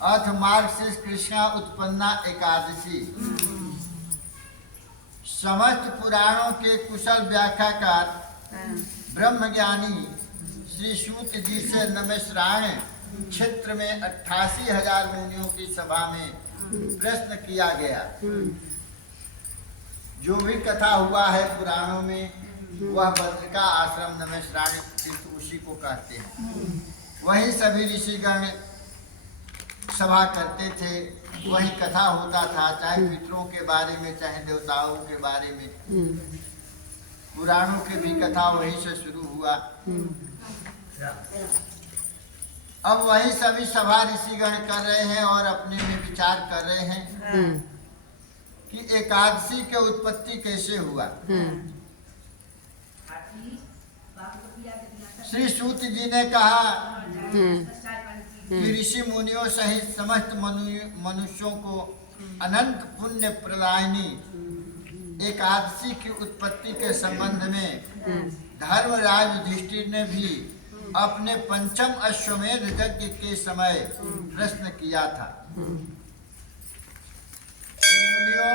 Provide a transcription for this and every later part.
अथ मार्गशीर्ष कृष्णा उत्पन्ना एकादशी। समस्त पुराणों के कुशल व्याख्याकार ब्रह्मज्ञानी श्री सूत जी से नमस्राण क्षेत्र में 88,000 मुनियों की सभा में प्रश्न किया गया। जो भी कथा हुआ है पुराणों में वह बद्रिका आश्रम नमस्राण तीर्थ उसी को कहते हैं। वही सभी ऋषिगण सभा करते थे, वही कथा होता था, चाहे पितरों के बारे में चाहे देवताओं के बारे में। पुराणों के भी कथा वही से शुरू हुआ। अब वही सभी सभा ऋषिगण कर रहे हैं और अपने में विचार कर रहे हैं कि एकादशी के उत्पत्ति कैसे हुआ। श्री सूत जी ने कहा कि ऋषि मुनियों सहित समस्त मनुष्यों को अनंत पुण्य प्रदायिनी एकादशी की उत्पत्ति के संबंध में धर्मराज युधिष्ठिर ने भी अपने पंचम अश्वमेध यज्ञ के समय प्रश्न किया था। मुनियों,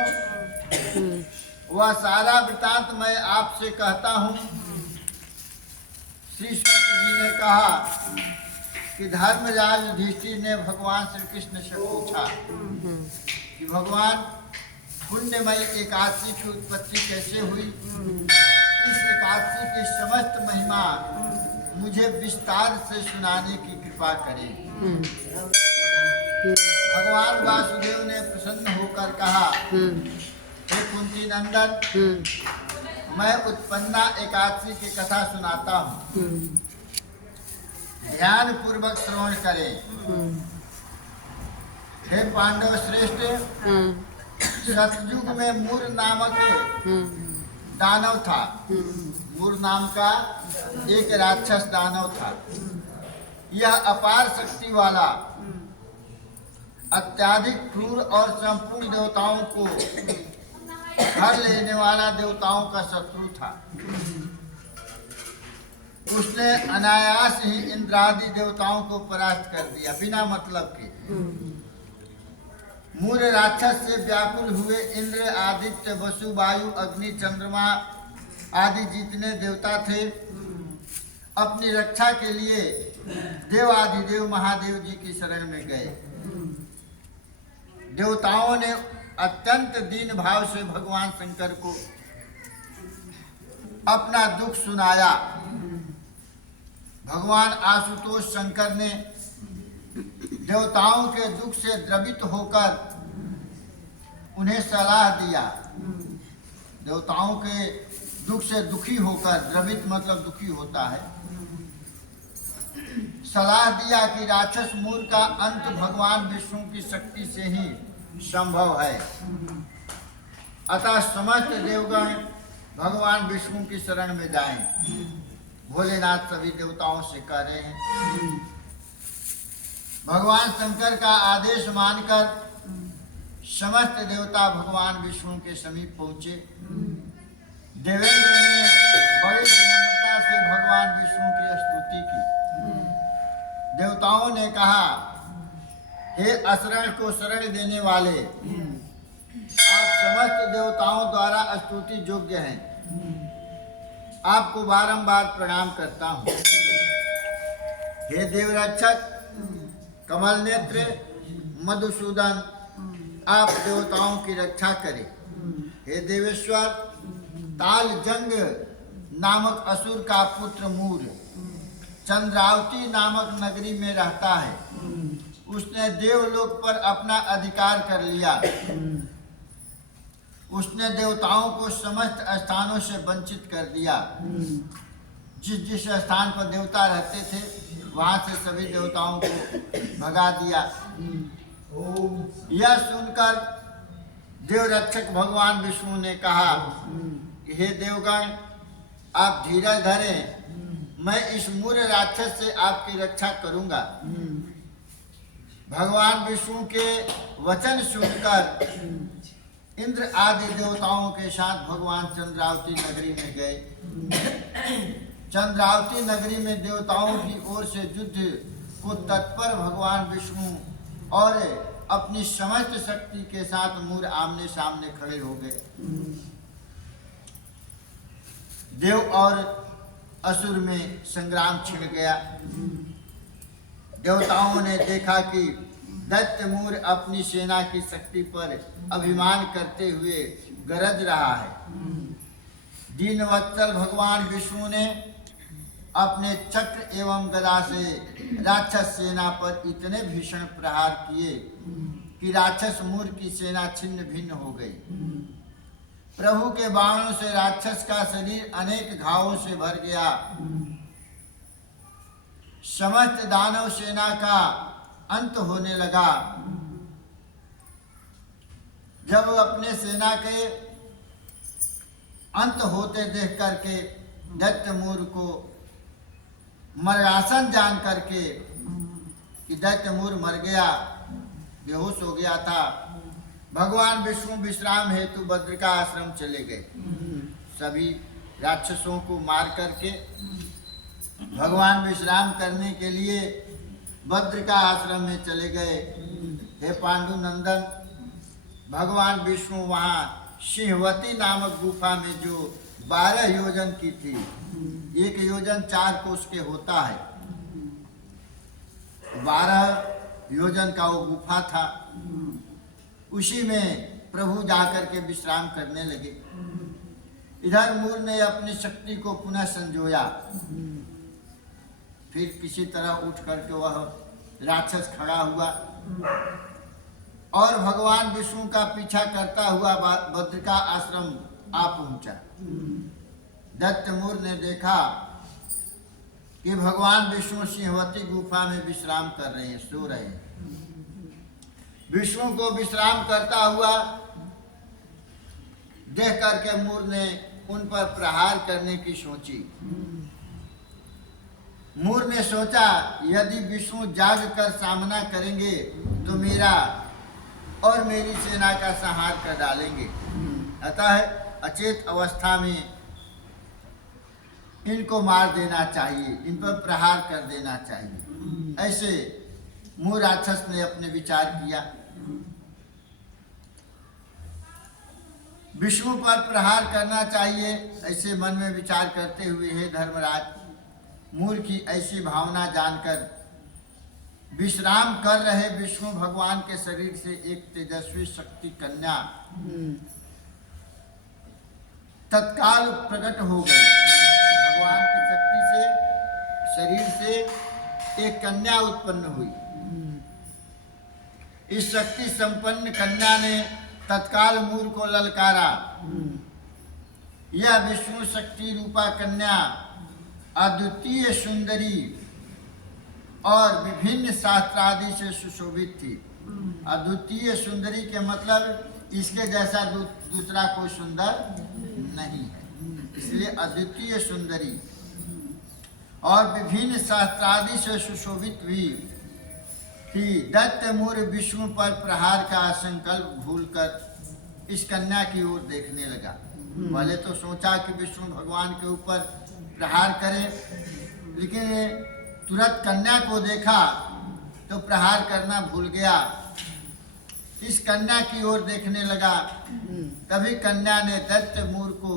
वह सारा वृतांत मैं आपसे कहता हूँ। श्री सूत जी ने कहा कि धर्मराज युधिष्ठिर ने भगवान श्री कृष्ण से पूछा कि भगवान पुण्यमयी एकादशी की उत्पत्ति कैसे हुई। इस एकादशी की समस्त महिमा मुझे विस्तार से सुनाने की कृपा करें। भगवान वासुदेव ने प्रसन्न होकर कहा, हे कुंती नंदन, मैं उत्पन्ना एकादशी की कथा सुनाता हूँ, ध्यान पूर्वक श्रवण करें। हे पांडव श्रेष्ठ, सतयुग में मूर नामक दानव था। मूर नाम का एक राक्षस दानव था। यह अपार शक्ति वाला, अत्यधिक क्रूर और संपूर्ण देवताओं को हर लेने वाला देवताओं का शत्रु था। उसने अनायास ही इंद्रादि देवताओं को परास्त कर दिया बिना मतलब के। मूर राक्षस से व्याकुल हुए इंद्र, आदित्य, वसु, वायु, अग्नि, चंद्रमा आदि जितने देवता थे अपनी रक्षा के लिए देवाधिदेव महादेव जी की शरण में गए। देवताओं ने अत्यंत दीन भाव से भगवान शंकर को अपना दुख सुनाया। भगवान आशुतोष शंकर ने देवताओं के दुख से द्रवित होकर उन्हें सलाह दिया। देवताओं के दुख से दुखी होकर, द्रवित मतलब दुखी होता है, सलाह दिया कि राक्षस मूर का अंत भगवान विष्णु की शक्ति से ही संभव है। अतः समस्त देवगण भगवान विष्णु की शरण में जाएं। भोलेनाथ सभी देवताओं से कह रहे हैं। भगवान शंकर का आदेश मानकर समस्त देवता भगवान विष्णु के समीप पहुंचे। देवेंद्र ने बड़ी विनम्रता से भगवान विष्णु की स्तुति की। देवताओं ने कहा, हे अशरण को शरण देने वाले, आप समस्त देवताओं द्वारा स्तुति योग्य हैं। आपको बारंबार प्रणाम करता हूँ। हे देवरक्षक, कमल नेत्र, मधुसूदन, आप देवताओं की रक्षा करें। हे देवेश्वर, ताल जंग नामक असुर का पुत्र मूर चंद्रावती नामक नगरी में रहता है। उसने देवलोक पर अपना अधिकार कर लिया। उसने देवताओं को समस्त स्थानों से वंचित कर दिया। जिस जिस स्थान पर देवता रहते थे वहां से सभी देवताओं को भगा दिया। यह सुनकर देवरक्षक भगवान विष्णु ने कहा, हे देवगण, आप धीरज धरें, मैं इस मूर राक्षस से आपकी रक्षा करूंगा। भगवान विष्णु के वचन सुनकर इंद्र आदि देवताओं के साथ भगवान चंद्रावती नगरी में गए। चंद्रावती नगरी में देवताओं की ओर से युद्ध को तत्पर भगवान विष्णु और अपनी समस्त शक्ति के साथ मूर आमने सामने खड़े हो गए। देव और असुर में संग्राम छिड़ गया। देवताओं ने देखा कि दैत्य मूर अपनी सेना की शक्ति पर अभिमान करते हुए गरज रहा है। दीनवत्सल भगवान विष्णु ने अपने चक्र एवं गदा से राक्षस सेना पर इतने भीषण प्रहार किए कि राक्षस मूर की सेना छिन्न भिन्न हो गई। प्रभु के बाणों से राक्षस का शरीर अनेक घावों से भर गया। समस्त दानव सेना का अंत होने लगा। जब अपने सेना के अंत होते देख करके दैत्य मूर को मरणासन जान करके कि दैत्य मूर मर गया, बेहोश हो गया था, भगवान विष्णु विश्राम हेतु बद्रिका आश्रम चले गए। सभी राक्षसों को मार करके भगवान विश्राम करने के लिए बद्रिका आश्रम में चले गए। हे पांडु नंदन, भगवान विष्णु वहाँ सिंहवती नामक गुफा में जो 12 योजन की थी, 1 योजन 4 कोस के होता है, 12 योजन का वो गुफा था, उसी में प्रभु जाकर के विश्राम करने लगे। इधर मूर ने अपनी शक्ति को पुनः संजोया। फिर किसी तरह उठ करके वह राक्षस खड़ा हुआ और भगवान विष्णु का पीछा करता हुआ बद्रिका आश्रम आ पहुंचा। दैत्य मूर ने देखा कि भगवान विष्णु सिंहवती गुफा में विश्राम कर रहे हैं, सो रहे हैं। विष्णु को विश्राम करता हुआ देख करके मूर ने उन पर प्रहार करने की सोची। मूर ने सोचा, यदि विष्णु जाग कर सामना करेंगे तो मेरा और मेरी सेना का संहार कर डालेंगे। अतः अचेत अवस्था में इनको मार देना चाहिए, इन पर प्रहार कर देना चाहिए। ऐसे मूर राक्षस ने अपने विचार किया। विष्णु पर प्रहार करना चाहिए, ऐसे मन में विचार करते हुए, हे धर्मराज, मूर की ऐसी भावना जानकर विश्राम कर रहे विष्णु भगवान के शरीर से एक तेजस्वी शक्ति कन्या तत्काल प्रकट हो गई। भगवान की शक्ति से शरीर से एक कन्या उत्पन्न हुई। इस शक्ति संपन्न कन्या ने तत्काल मूर को ललकारा। यह विष्णु शक्ति रूपा कन्या अद्वितीय सुंदरी और विभिन्न शास्त्रादि से सुशोभित थी। अद्वितीय सुंदरी के मतलब इसके जैसा दूसरा कोई सुंदर नहीं है, इसलिए अद्वितीय सुंदरी और विभिन्न शास्त्रादि से सुशोभित भी थी। दैत्य मूर विष्णु पर प्रहार का संकल्प भूलकर इस कन्या की ओर देखने लगा। पहले तो सोचा कि विष्णु भगवान के ऊपर प्रहार करे, लेकिन तुरंत कन्या को देखा तो प्रहार करना भूल गया। इस कन्या की ओर देखने लगा। तभी कन्या ने दैत्य मूर को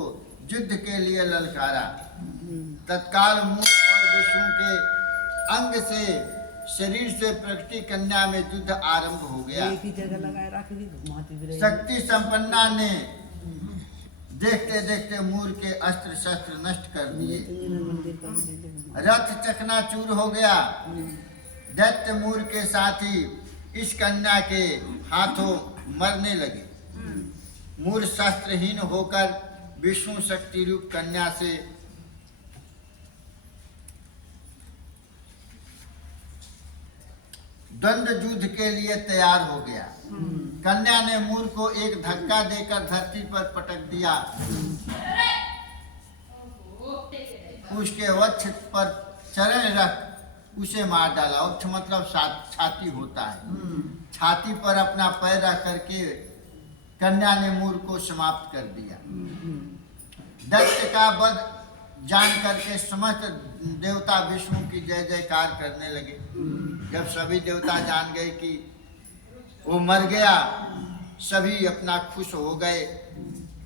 युद्ध के लिए ललकारा। तत्काल मूर और विष्णु के अंग से शरीर से प्रकटी कन्या में युद्ध आरंभ हो गया। शक्ति संपन्ना ने देखते देखते मूर के अस्त्र शस्त्र नष्ट कर दिए। रथ चकनाचूर हो गया। दैत्य मूर के साथी इस कन्या के हाथों मरने लगे। मूर शस्त्रहीन होकर विष्णु शक्ति रूप कन्या से द्वंद्व युद्ध के लिए तैयार हो गया। कन्या ने मूर को एक धक्का देकर धरती पर पटक दिया। उसके वक्ष पर चरण रख उसे मार डाला। वक्ष मतलब छाती होता है। छाती पर अपना पैर रख करके कन्या ने मूर को समाप्त कर दिया। दैत्य का वध जान करके समस्त देवता विष्णु की जय जयकार करने लगे। जब सभी देवता जान गए कि वो मर गया। सभी अपना खुश हो गए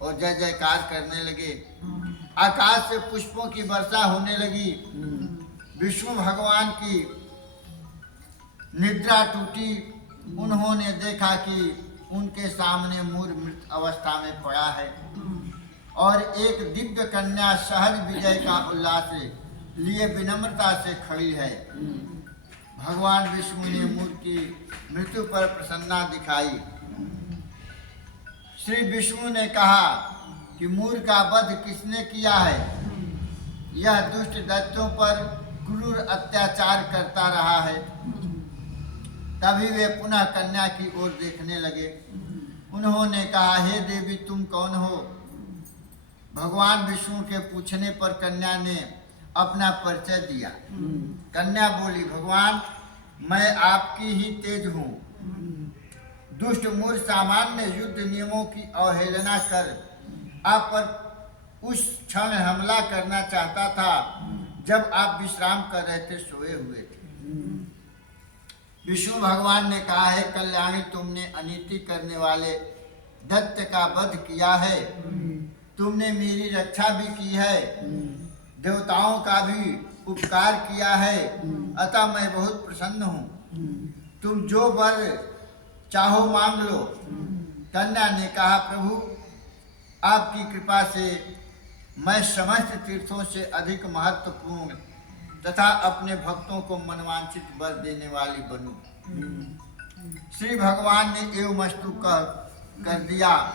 और जय जयकार करने लगे। आकाश से पुष्पों की वर्षा होने लगी। विष्णु भगवान की निद्रा टूटी। उन्होंने देखा कि उनके सामने मूर मृत अवस्था में पड़ा है और एक दिव्य कन्या सहज विजय का उल्लास लिए विनम्रता से खड़ी है। भगवान विष्णु ने मूर की मृत्यु पर प्रसन्नता दिखाई। श्री विष्णु ने कहा कि मूर का वध किसने किया है? यह दुष्ट दैत्यों पर क्रूर अत्याचार करता रहा है। तभी वे पुनः कन्या की ओर देखने लगे। उन्होंने कहा, हे देवी, तुम कौन हो? भगवान विष्णु के पूछने पर कन्या ने अपना परिचय दिया। कन्या बोली, भगवान, मैं आपकी ही तेज हूँ। दुष्ट मूर सामान्य युद्ध नियमों की अवहेलना कर आप पर उस क्षण हमला करना चाहता था जब आप विश्राम कर रहे थे, सोए हुए थे। विष्णु भगवान ने कहा, है कल्याणी, तुमने अनीति करने वाले दैत्य का वध किया है। तुमने मेरी रक्षा भी की है, देवताओं का भी उपकार किया है, अतः मैं बहुत प्रसन्न हूँ। तुम जो वर चाहो मांग लो। कन्या ने कहा, प्रभु, आपकी कृपा से मैं समस्त तीर्थों से अधिक महत्वपूर्ण तथा अपने भक्तों को मनवांछित वर देने वाली बनूं। श्री भगवान ने एवमस्तु कर दिया।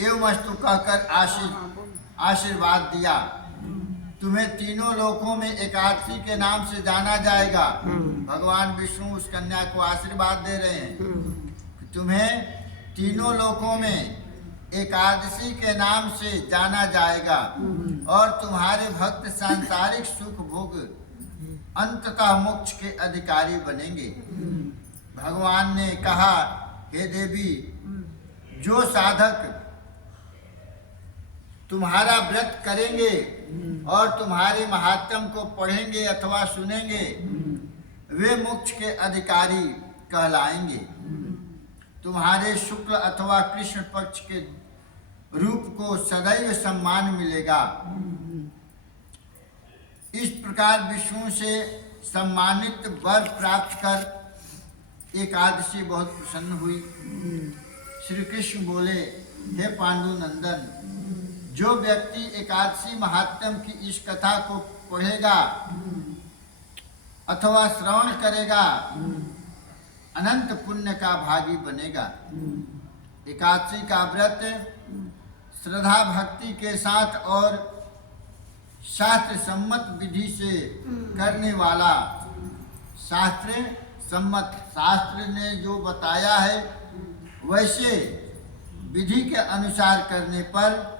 एवमस्तु कहकर आशीर्वाद दिया। तुम्हें तीनों लोकों में एकादशी के नाम से जाना जाएगा। भगवान विष्णु उस कन्या को आशीर्वाद दे रहे हैं। तुम्हें तीनों लोकों में एकादशी के नाम से जाना जाएगा और तुम्हारे भक्त सांसारिक सुख भोग अंततः मोक्ष के अधिकारी बनेंगे। भगवान ने कहा, हे देवी, जो साधक तुम्हारा व्रत करेंगे और तुम्हारे महात्म को पढ़ेंगे अथवा सुनेंगे, वे मोक्ष के अधिकारी कहलाएंगे। तुम्हारे शुक्ल अथवा कृष्ण पक्ष के रूप को सदैव सम्मान मिलेगा। इस प्रकार विष्णु से सम्मानित वर प्राप्त कर एकादशी बहुत प्रसन्न हुई। श्री कृष्ण बोले, हे पांडु नंदन, जो व्यक्ति एकादशी महात्म्य की इस कथा को पढ़ेगा अथवा श्रवण करेगा, अनंत पुण्य का भागी बनेगा। एकादशी का व्रत श्रद्धा भक्ति के साथ और शास्त्र सम्मत विधि से करने वाला, शास्त्र ने जो बताया है वैसे विधि के अनुसार करने पर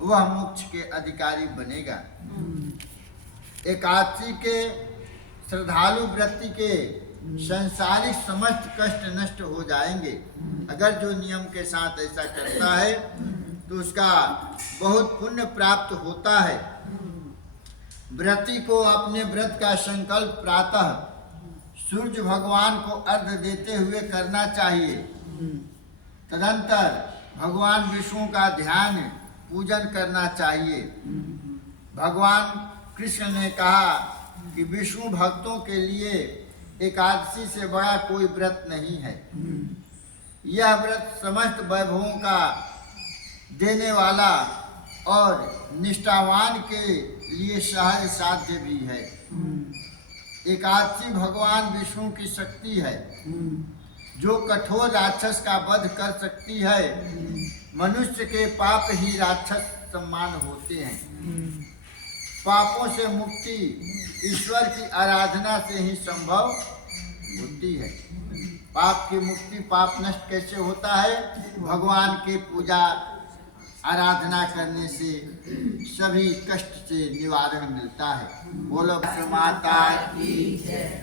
वह मोक्ष के अधिकारी बनेगा। एकादशी के श्रद्धालु व्रति के संसारिक समस्त कष्ट नष्ट हो जाएंगे। अगर जो नियम के साथ ऐसा करता है तो उसका बहुत पुण्य प्राप्त होता है। व्रती को अपने व्रत का संकल्प प्रातः सूर्य भगवान को अर्घ्य देते हुए करना चाहिए। तदंतर भगवान विष्णु का ध्यान पूजन करना चाहिए। भगवान कृष्ण ने कहा कि विष्णु भक्तों के लिए एकादशी से बड़ा कोई व्रत नहीं है। यह व्रत समस्त वैभवों का देने वाला और निष्ठावान के लिए सहज साध्य भी है। एकादशी भगवान विष्णु की शक्ति है जो कठोर राक्षस का वध कर सकती है। मनुष्य के पाप ही राक्षस सम्मान होते हैं। पापों से मुक्ति ईश्वर की आराधना से ही संभव होती है। पाप की मुक्ति, पाप नष्ट कैसे होता है? भगवान की पूजा आराधना करने से सभी कष्ट से निवारण मिलता है। बोलो माता की जय।